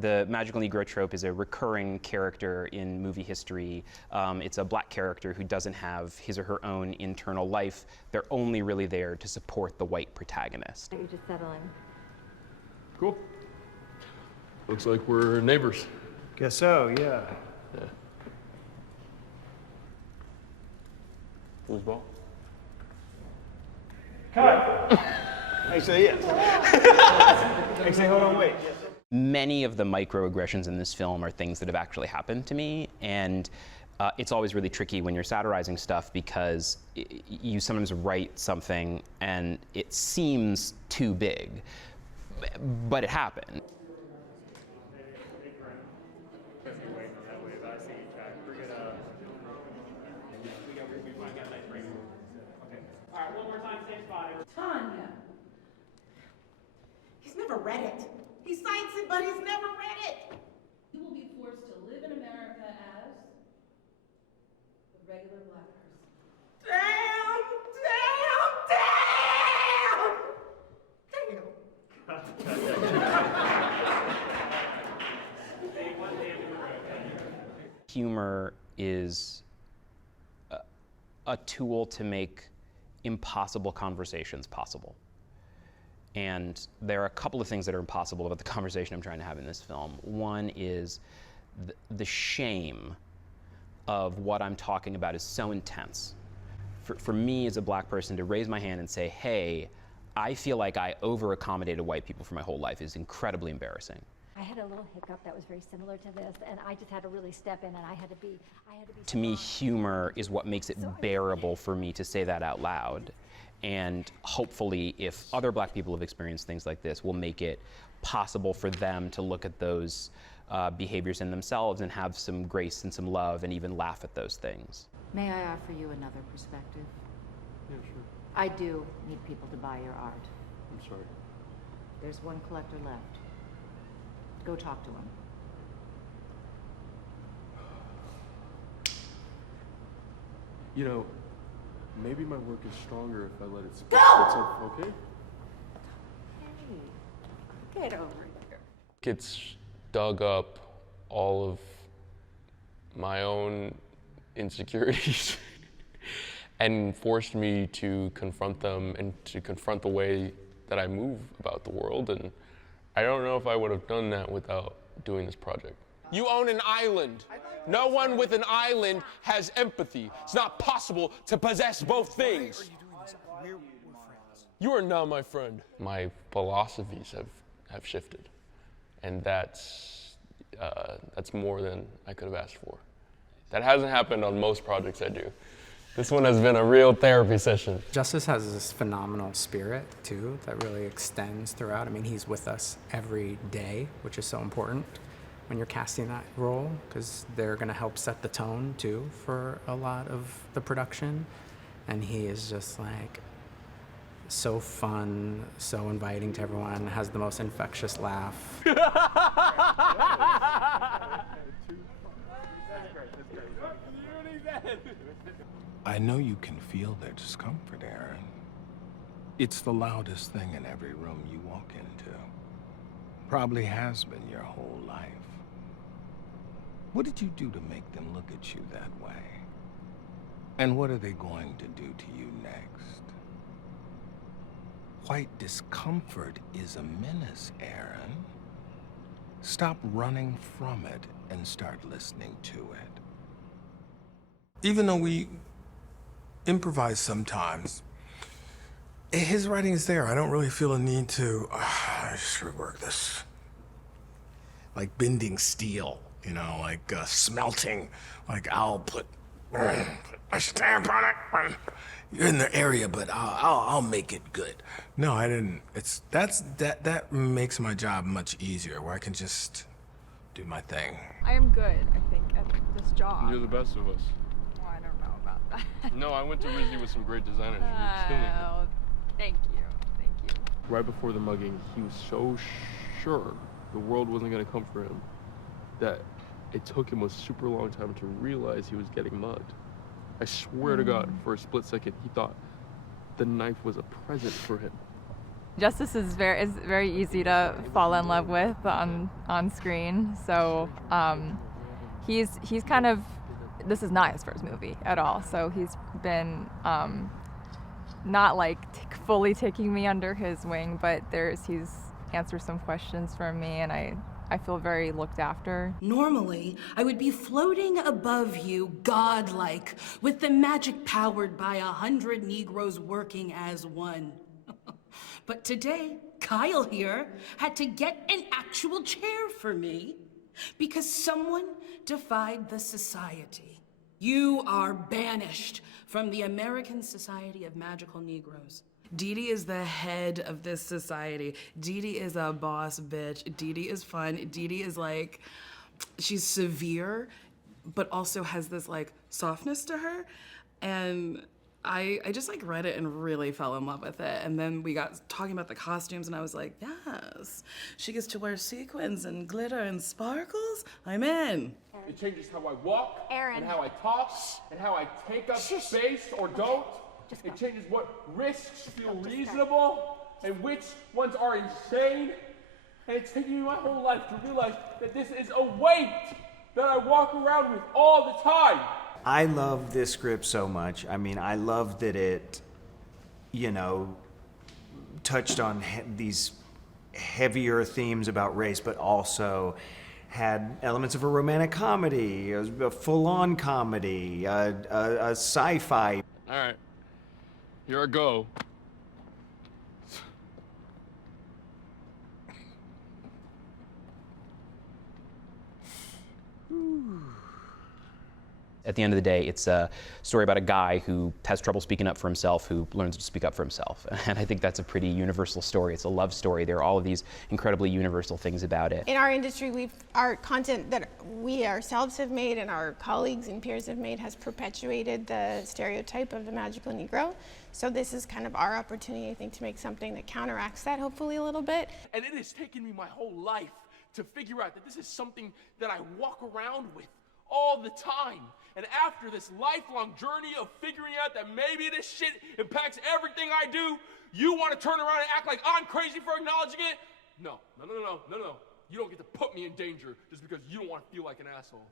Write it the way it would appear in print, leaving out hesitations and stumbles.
The magical Negro trope is a recurring character in movie history. It's a black character who doesn't have his or her own internal life. They're only really there to support the white protagonist. You're just settling. Cool. Looks like we're neighbors. Guess so, yeah. Yeah. Whose ball? Cut! Actually, yes. Actually, hold on, wait. Many of the microaggressions in this film are things that have actually happened to me, and it's always really tricky when you're satirizing stuff because you sometimes write something and it seems too big, but it happened. Tanya. He's never read it. He cites it, but he's never read it. You will be forced to live in America as a regular black person. Damn! Humor is a tool to make impossible conversations possible. And there are a couple of things that are impossible about the conversation I'm trying to have in this film. One is the shame of what I'm talking about is so intense. For me as a black person to raise my hand and say, hey, I feel like I over-accommodated white people for my whole life is incredibly embarrassing. I had a little hiccup that was very similar to this, and I just had to really step in, and I had to be To me, humor is what makes it bearable for me to say that out loud. And hopefully, if other black people have experienced things like this, will make it possible for them to look at those behaviors in themselves and have some grace and some love and even laugh at those things. May I offer you another perspective? Yeah, sure. I do need people to buy your art. I'm sorry. There's one collector left. Go talk to him. You know, maybe my work is stronger if I let it speak. Go! Okay? Hey, get over here. It's dug up all of my own insecurities and forced me to confront them and to confront the way that I move about the world. And I don't know if I would have done that without doing this project. You own an island. No one with an island has empathy. It's not possible to possess both things. You are not my friend. My philosophies have shifted, and that's more than I could have asked for. That hasn't happened on most projects I do. This one has been a real therapy session. Justice has this phenomenal spirit, too, that really extends throughout. I mean, he's with us every day, which is so important when you're casting that role, because they're going to help set the tone, too, for a lot of the production. And he is just, like, so fun, so inviting to everyone, has the most infectious laugh. I know you can feel their discomfort, Aaron. It's the loudest thing in every room you walk into. Probably has been your whole life. What did you do to make them look at you that way? And what are they going to do to you next? White discomfort is a menace, Aaron. Stop running from it and start listening to it. Even though we improvise sometimes, his writing is there. I don't really feel a need to just rework this. Like bending steel, you know, like smelting. Like I'll put a stamp on it. You're in the area, but I'll make it good. No, I didn't. That makes my job much easier, where I can just do my thing. I am good, I think, at this job. You're the best of us. Well, I don't know about that. No, I went to RISD with some great designers. You're killing it. Oh, thank you. Right before the mugging, he was so sure the world wasn't going to come for him that it took him a super long time to realize he was getting mugged. I swear to God, for a split second, he thought the knife was a present for him. Justice is very easy to fall in love with on screen. So he's kind of, this is not his first movie at all. So he's been not like fully taking me under his wing, but he's answered some questions for me, and I feel very looked after. Normally, I would be floating above you, godlike, with the magic powered by 100 Negroes working as one. But today, Kyle here had to get an actual chair for me because someone defied the society. You are banished from the American Society of Magical Negroes. Dee Dee is the head of this society. Dee Dee is a boss bitch. Dee Dee is fun. Dee Dee is like, she's severe, but also has this like softness to her. And I just like read it and really fell in love with it. And then we got talking about the costumes and I was like, yes, she gets to wear sequins and glitter and sparkles. I'm in. It changes how I walk, Aaron. and how I talk, and how I take up space or don't. It changes what risks feel reasonable and which ones are insane. And it's taken me my whole life to realize that this is a weight that I walk around with all the time. I love this script so much. I mean, I love that it, you know, touched on these heavier themes about race, but also had elements of a romantic comedy, a full-on comedy, a sci-fi. All right, here I go. At the end of the day, it's a story about a guy who has trouble speaking up for himself, who learns to speak up for himself. And I think that's a pretty universal story. It's a love story. There are all of these incredibly universal things about it. In our industry, our content that we ourselves have made and our colleagues and peers have made has perpetuated the stereotype of the magical Negro. So this is kind of our opportunity, I think, to make something that counteracts that, hopefully a little bit. And it has taken me my whole life to figure out that this is something that I walk around with all the time. And after this lifelong journey of figuring out that maybe this shit impacts everything I do, you want to turn around and act like I'm crazy for acknowledging it? No. You don't get to put me in danger just because you don't want to feel like an asshole.